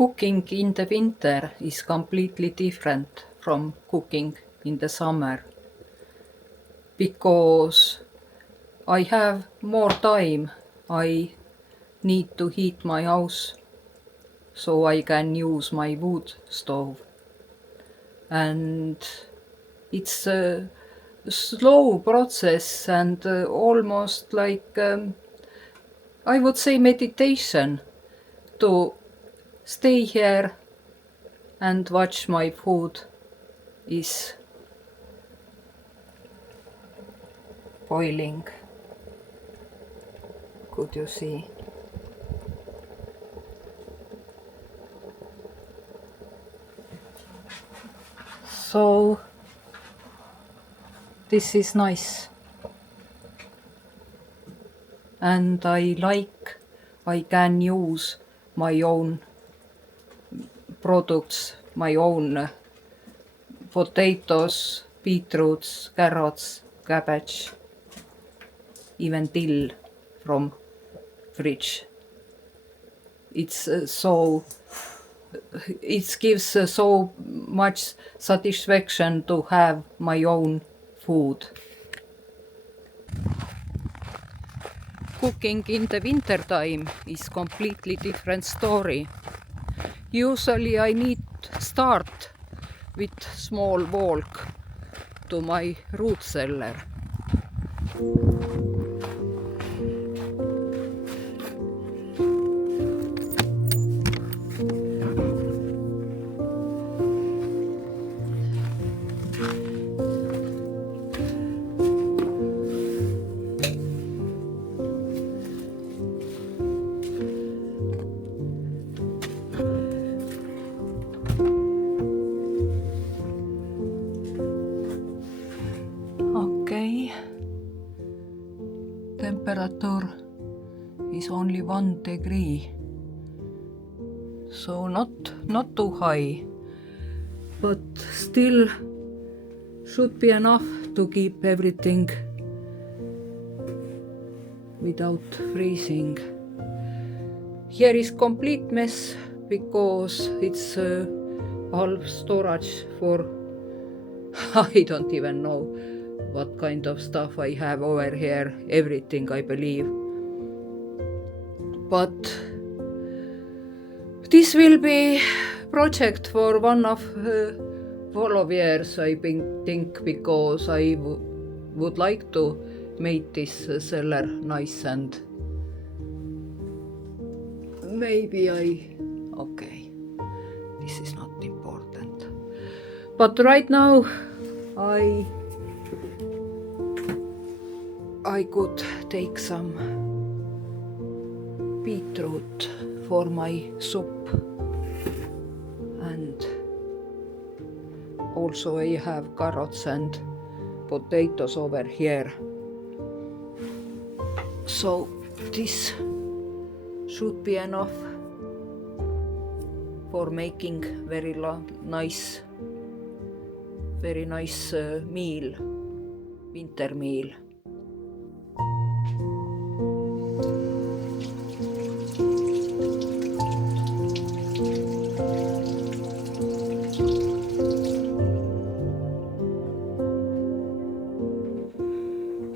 Cooking in the winter is completely different from cooking in the summer because I have more time. I need to heat my house so I can use my wood stove. And it's a slow process and almost like I would say meditation to stay here and watch my food is boiling. Could you see? So this is nice. And I can use my own products, my own potatoes, beetroots, carrots, cabbage, even dill from fridge. It gives so much satisfaction to have my own food. Cooking in the winter time is completely different story. Usually I need start with small walk to my root cellar. Okay, temperature is only 1 degree, so not too high, but still should be enough to keep everything without freezing. Here is complete mess because it's half storage for I don't even know what kind of stuff I have over here, everything I believe. But this will be project for one of followers, I think, because I would like to make this cellar nice and maybe okay, this is not important. But right now I could take some beetroot for my soup, and also I have carrots and potatoes over here. So this should be enough for making very nice meal, winter meal.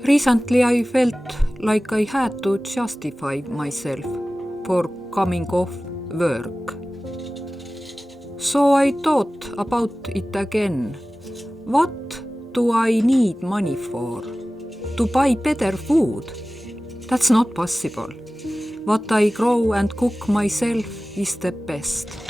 Recently I felt like I had to justify myself for coming off work. So I thought about it again. What do I need money for? To buy better food? That's not possible. What I grow and cook myself is the best.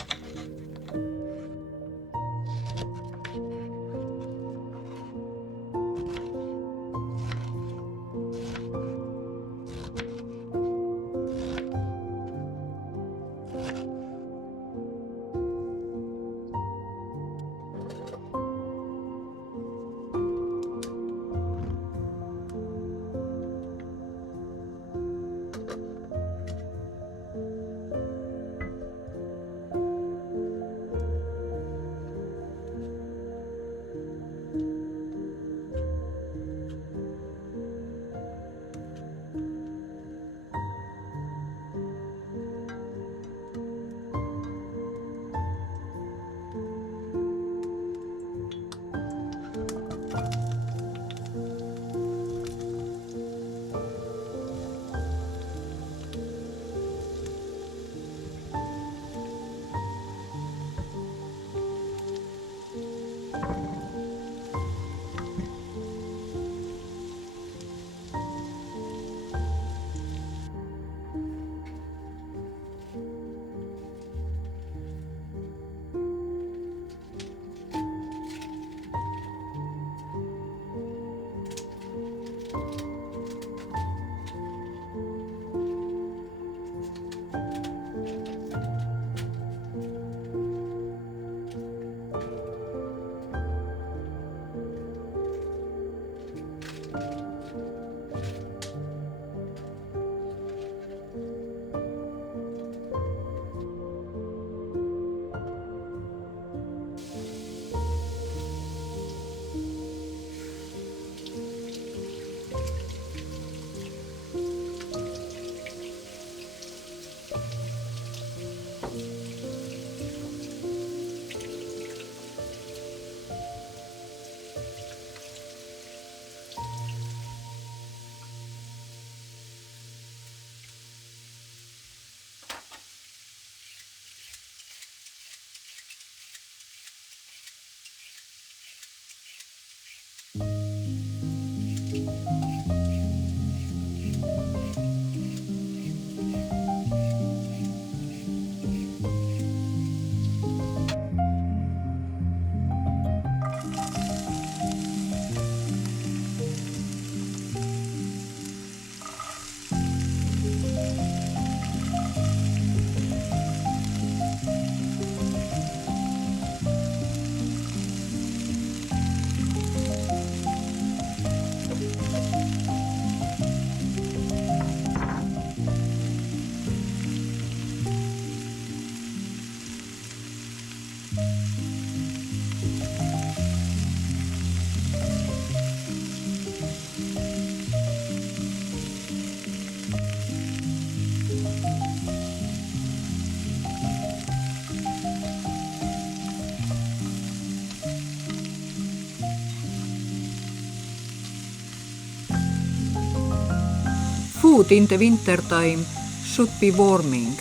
Food in the winter time should be warming.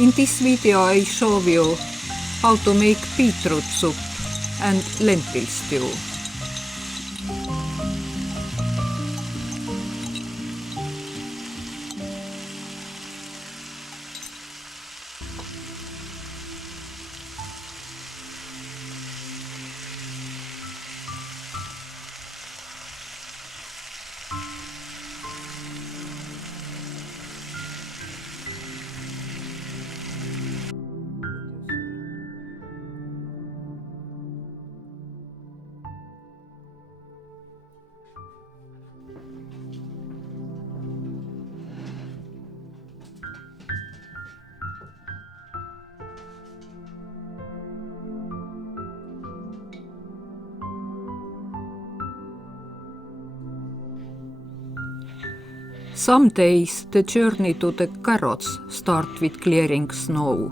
In this video I show you how to make beetroot soup and lentil stew. Some days the journey to the carrots start with clearing snow.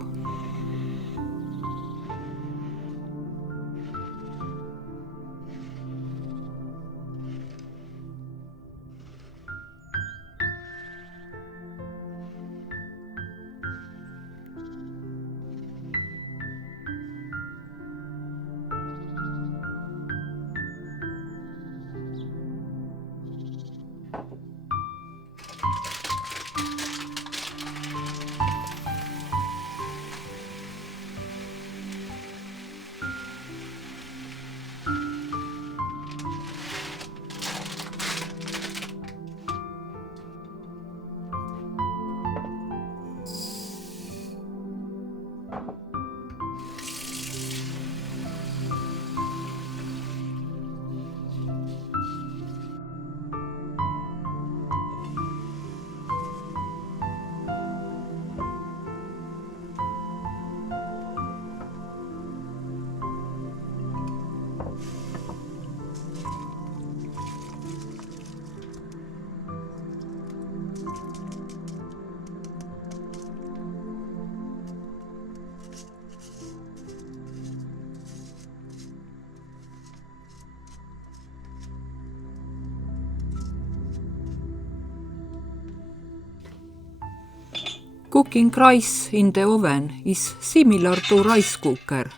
Cooking rice in the oven is similar to rice cooker.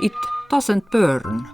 It doesn't burn.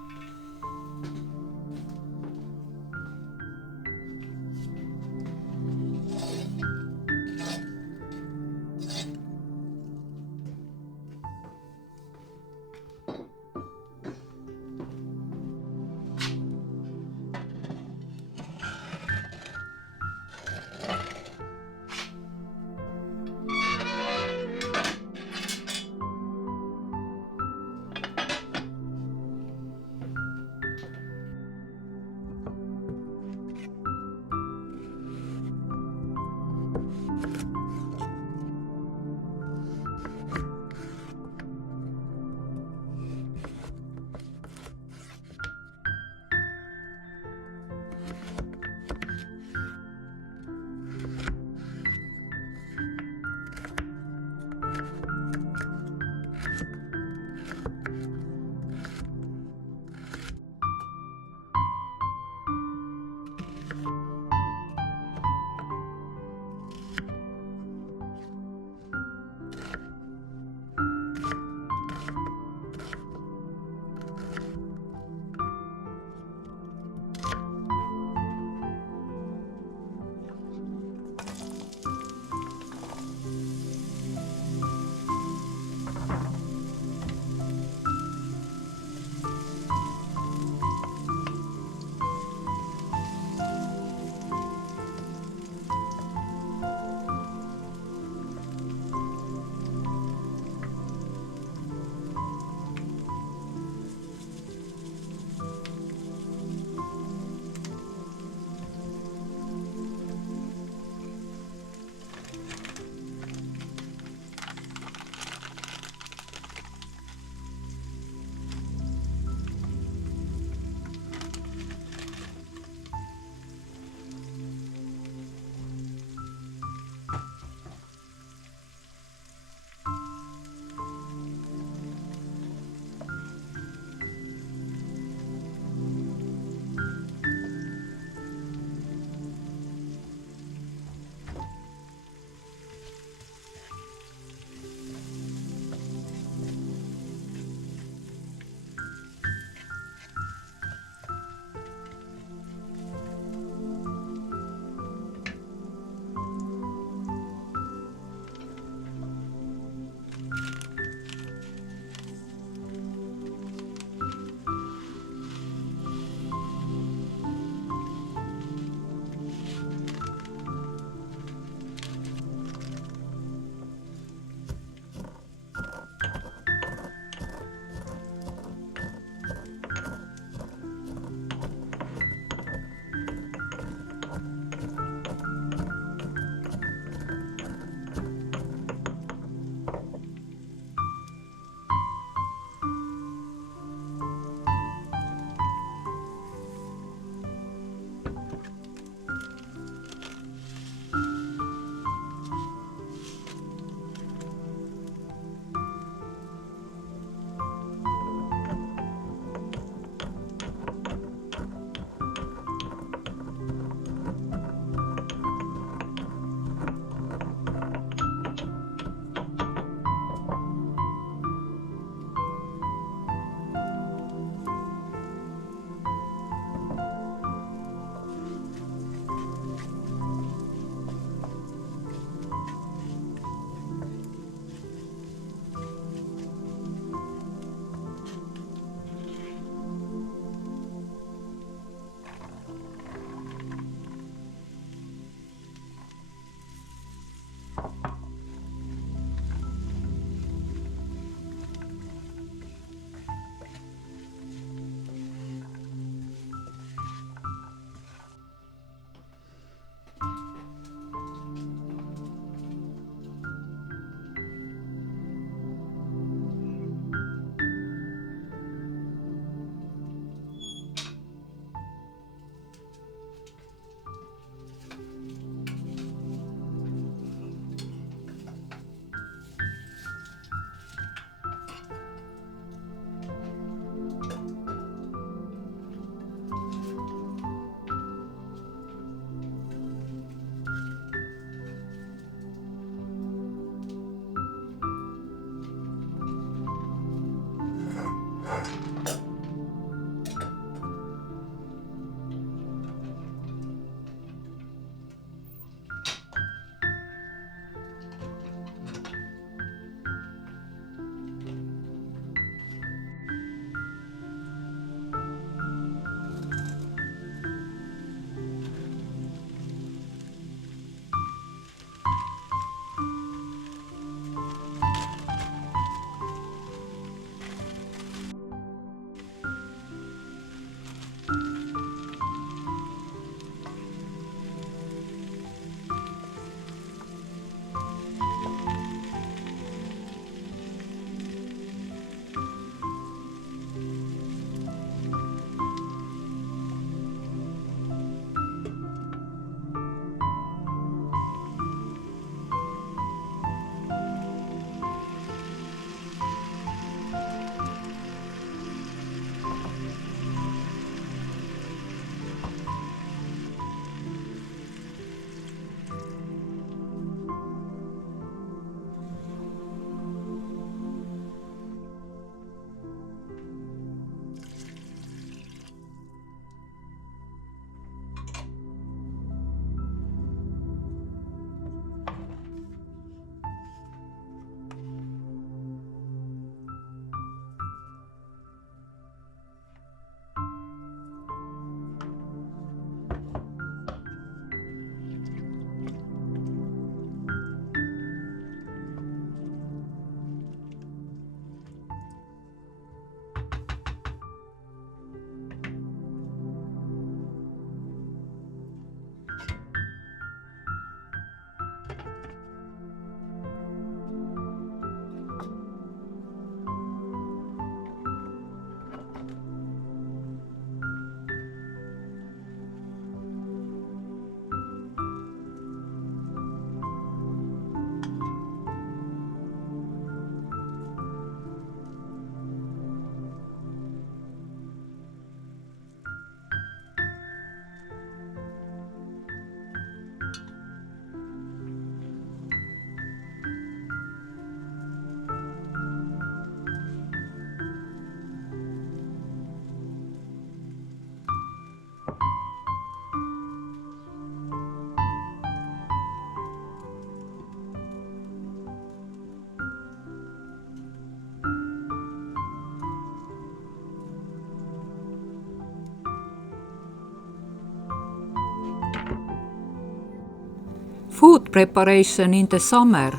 Preparation in the summer,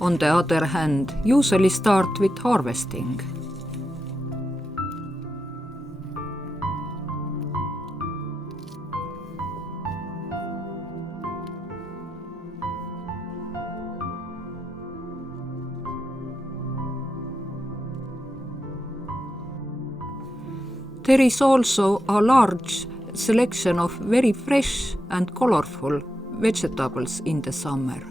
on the other hand, usually start with harvesting. There is also a large selection of very fresh and colorful vegetables in the summer.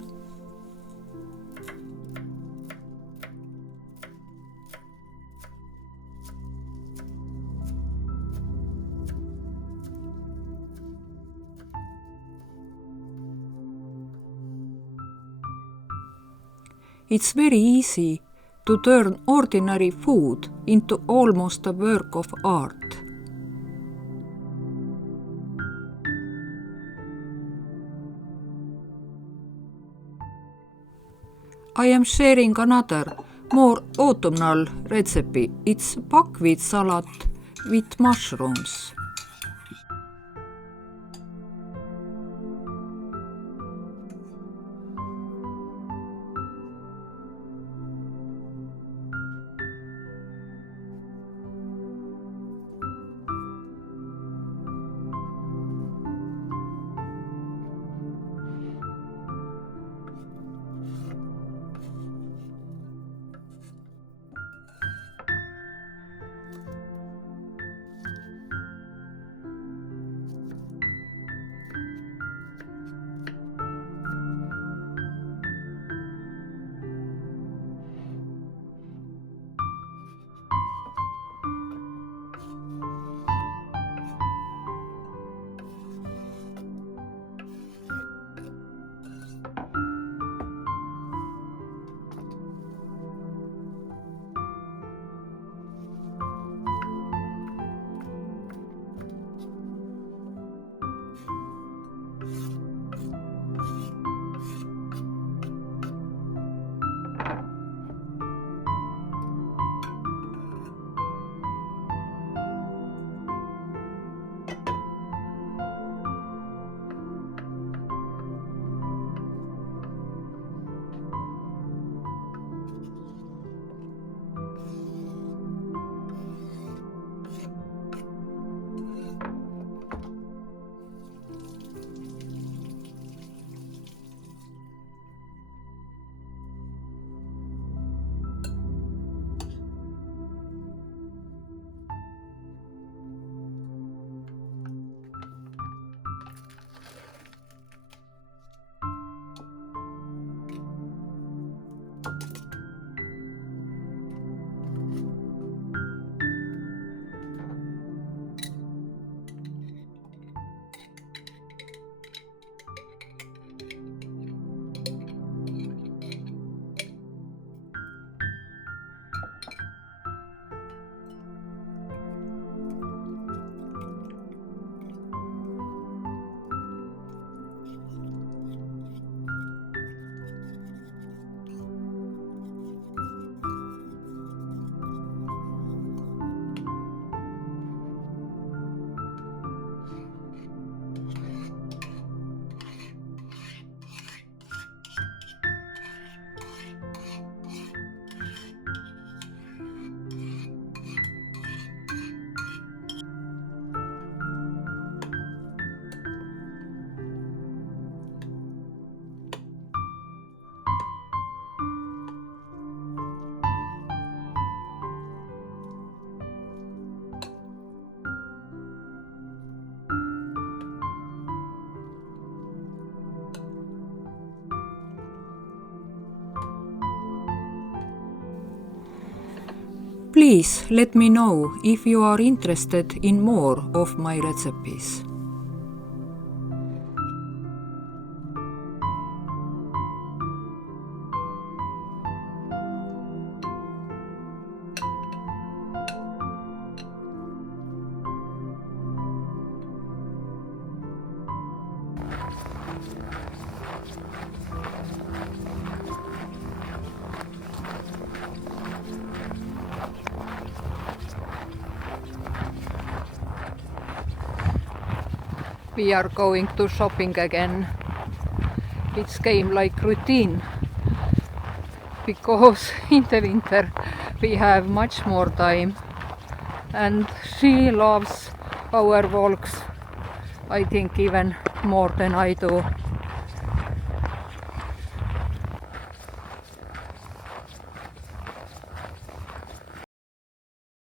It's very easy to turn ordinary food into almost a work of art. I am sharing another, more autumnal recipe. It's buckwheat salad with mushrooms. Please let me know if you are interested in more of my recipes. We are going to shopping again. It's came like routine because in the winter we have much more time, and she loves our walks, I think, even more than I do.